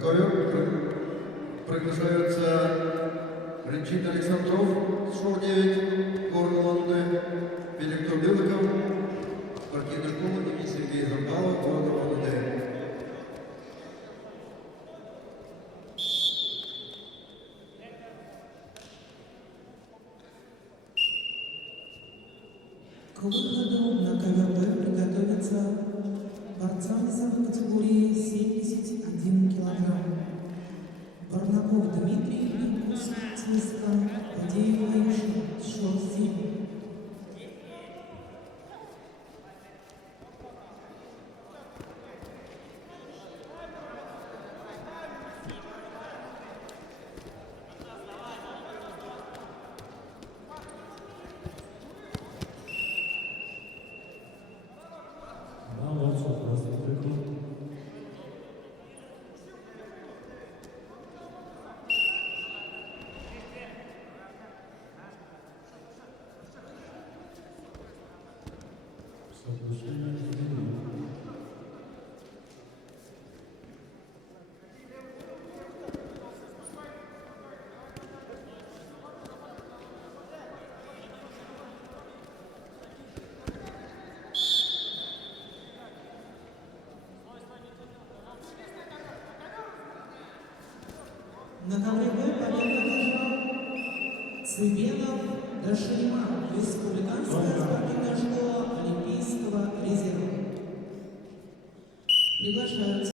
Готовы? Приглашаются Ренчит Александров, ШОУ-9, город Ланды, Виктор Белыков, партийная школа имени Сергея Замбала, город Ланды. К выходу на КВБ приготовиться борцам весовой категории 71 килограмм. Барнаков Дмитрий, Якутск, ЦСКА, Падеева Аиша, Шорти. На КВБ победу одержал Цыбенов Дашима, Республиканская спортивная школа Олимпийского резерва. Приглашаются